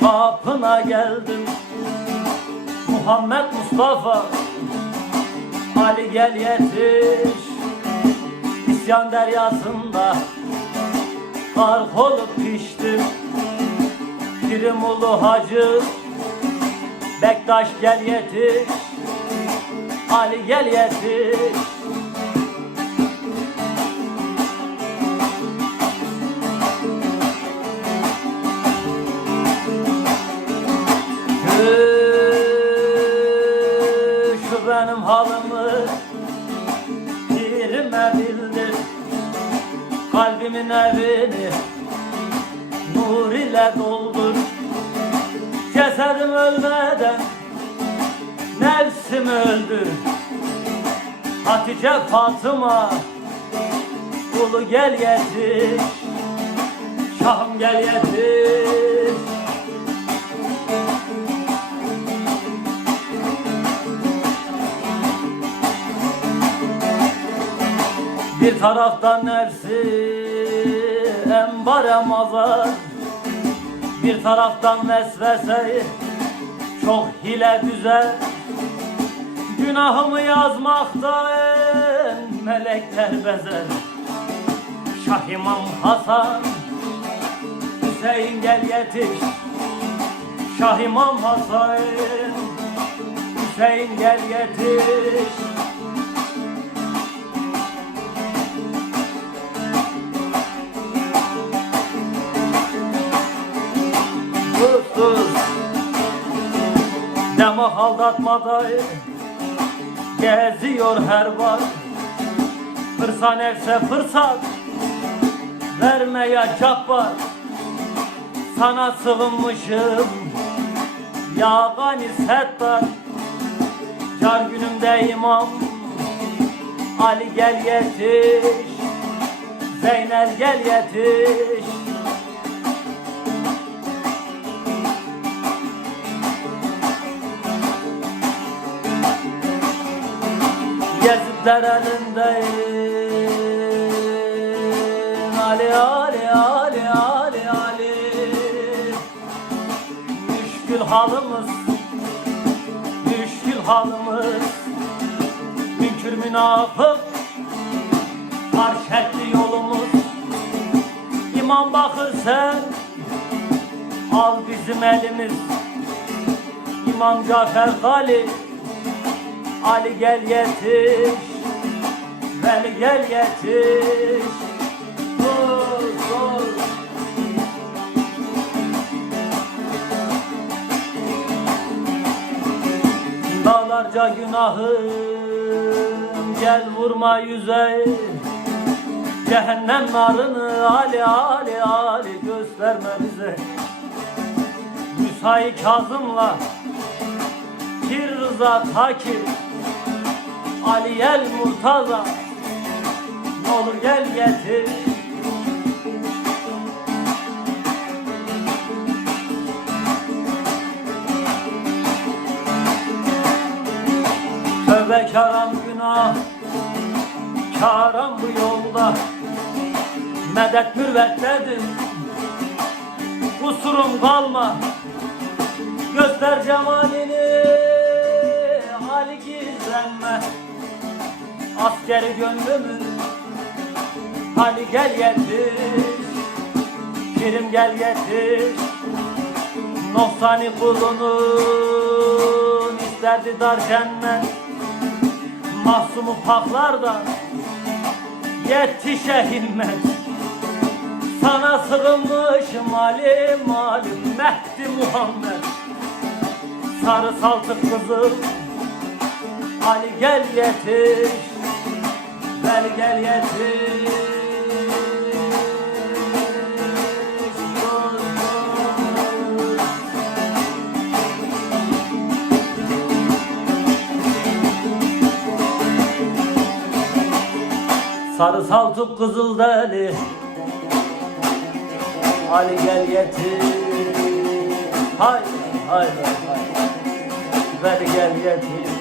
kapına geldim. Muhammed Mustafa Ali gel yetiş. İsyan deryasında Gark olup piştim Pirim ulu hacı Bektaş gel yetiş. Ali gel yetiş benim halımı Pirime bildir Kalbimin evini Nur ile doldur. Cesedim ölmeden Nefsimi öldür. Hatice Fatıma Ulu gel yetiş Şahım gel yetiş Bir taraftan nefsi embare mazar Bir taraftan vesvese çok hile düzer Günahımı yazmaktan melekler bezer. Şah İmam Hasan Hüseyin gel yetiş. Şah İmam Hasan Hüseyin gel yetiş Deme aldatmada Geziyor her var. Fırsan else fırsat Vermeye var. Sana sığınmışım Ya gani settar Car günümde imam Ali gel yetiş Zeynel gel yetiş Gezipler elindeyim Ali Ali Ali Ali Ali Müşkül halımız Müşkül halımız. Münkür münafık Fark etti yolumuz. İmam bakır sen Al bizim elimiz. İmam Cafer Galip Ali gel yetiş Veli gel yetiş. Dur Dağlarca günahım Gel vurma yüze Cehennem narını Ali Ali Ali gösterme bize. Müsait Kazım'la Pir Rıza Takip Ali el Murtaza. Ne olur gel getir. Tövbe karam günah Karam bu yolda. Medet mürvet dedim Kusurum kalma. Göster cemalini hali gizlenme Askeri gönlümü hali gel yetiş Pirim gel yetiş Noksani kulunun isterdi dar cennet. Mahsumu paklardan yetişe himmet Sana sığınmışım Ali malim Mehdi Muhammed. Sarı saltık kızıl Ali gel yetiş Yetiş. Sarı saltuk kızıl deli. Ali gel yetir Hay hay hay Ver gel yetir